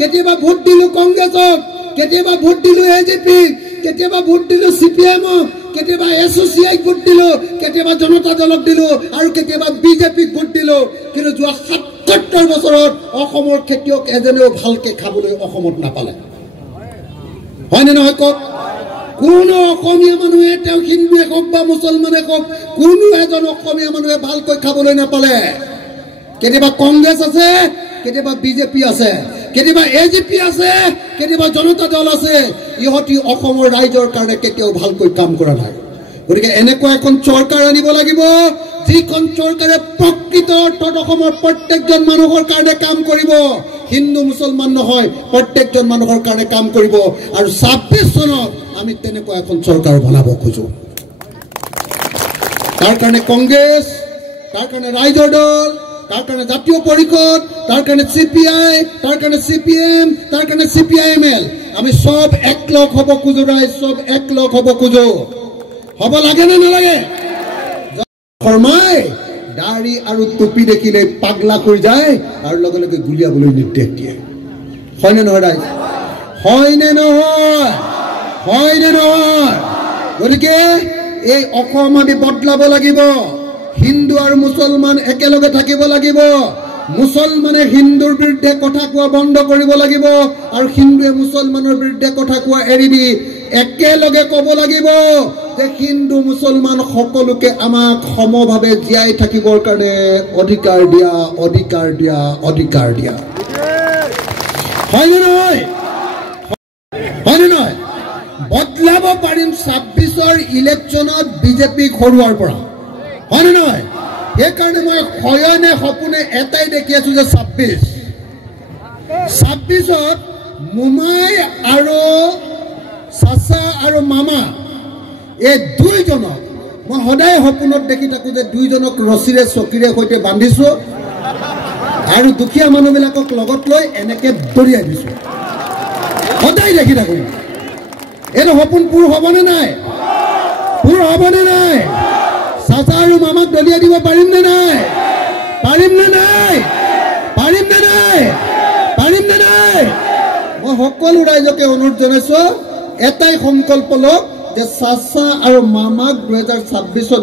কেতিয়াবা ভোট দিলো কংগ্ৰেছক, কেতিয়াবা ভোট দিলো এজেপি, কেতিয়াবা ভোট দিলো সিপিএমক, কেতিয়াবা এছচিআইক ভোট দিলো, কেতিয়াবা জনতা দলক দিলো আৰু কেতিয়াবা বিজেপিক ভোট দিলো। কিন্তু যোৱা ৭৭ বছৰত অসমৰ খেতিয়ক এজনেও ভালকে খাবলৈ অসমত নাপালে। হয়নে নহয় কওক? কোনো অসমীয়া মানুহে তেওঁ হিন্দুৱে হওক বা মুছলমানে হওক, কোনো এজন অসমীয়া মানুহে ভালকৈ খাবলৈ নাপালে। কেতিয়াবা কংগ্ৰেছ আছে, কেতিয়াবা বিজেপি আছে, কেতিয়াবা এজেপি আছে, কেতিয়াবা জনতা দল আছে। ইহঁতি অসমৰ ৰাইজৰ কাৰণে কেতিয়াও ভালকৈ কাম কৰা নাই। গতিকে এনেকুৱা এখন চৰকাৰ আনিব লাগিব, যিখন চৰকাৰে প্ৰকৃত অৰ্থত অসমৰ প্ৰত্যেকজন মানুহৰ কাৰণে কাম কৰিব। হিন্দু মুছলমান নহয়, প্ৰত্যেকজন মানুহৰ কাৰণে কাম কৰিব। আৰু ২৬ চনত আমি তেনেকুৱা এখন চৰকাৰ বনাব খোজো। তাৰ কাৰণে কংগ্ৰেছ, তাৰ কাৰণে ৰাইজৰ দল, তাৰ কাৰণে জাতীয় পৰিষদ, তাৰ কাৰণে চিপিআই, তাৰ কাৰণে চিপিএম, তাৰ কাৰণে চিপিআইএমএল, আমি সব একলগ হ'ব খোজো। ৰাইজ সব একলগ হ'ব খোজো। হ'ব লাগে নে নালাগে? শৰ্মাই দাড়ি আৰু টুপি দেখিলে পাগলা হৈ যায় আৰু লগে লগে গুলিয়াবলৈ নিৰ্দেশ দিয়ে। হয়নে নহয় ৰাইজ? হয়নে নহয়? হয়নে নহয়? গতিকে এই অসম আমি বদলাব লাগিব। হিন্দু আৰু মুছলমান একেলগে থাকিব লাগিব। মুছলমানে হিন্দুৰ বিৰুদ্ধে কথা কোৱা বন্ধ কৰিব লাগিব আৰু হিন্দুৱে মুছলমানৰ বিৰুদ্ধে কথা কোৱা এৰি দি একেলগে ক'ব লাগিব যে হিন্দু মুছলমান সকলোকে আমাক সমভাৱে জীয়াই থাকিবৰ কাৰণে অধিকাৰ দিয়া, অধিকাৰ দিয়া, অধিকাৰ দিয়া। হয়নে নহয়? হয়নে নহয়? বদলাব পাৰিম ২৬ৰ ইলেকশ্যনত বিজেপিক হৰুৱাৰ পৰা। হয়নে নহয়? সেইকাৰণে মই শয়নে সপোনে এটাই দেখি আছো যে ২৬ত মোমাই আৰু চাচা আৰু মামা এই দুইজনক মই সদায় সপোনত দেখি থাকো যে দুইজনক ৰছীৰে চকীৰে সৈতে বান্ধিছো আৰু দুখীয়া মানুহবিলাকক লগত লৈ এনেকে দৰিয়াই দিছো। সদায় দেখি থাকো। এইটো সপোন পূৰ হ'বনে নাই? পূৰ হ'বনে নাই? চাচা আৰু মামাক দলিয়াই দিব পাৰিম নে নাই? পাৰিম নে নাই? পাৰিম নে নাই? পাৰিম নে নাই? মই সকলো ৰাইজকে অনুৰোধ জনাইছো, এটাই সংকল্প লওক যে চাচা আৰু মামাক ২০২৬ত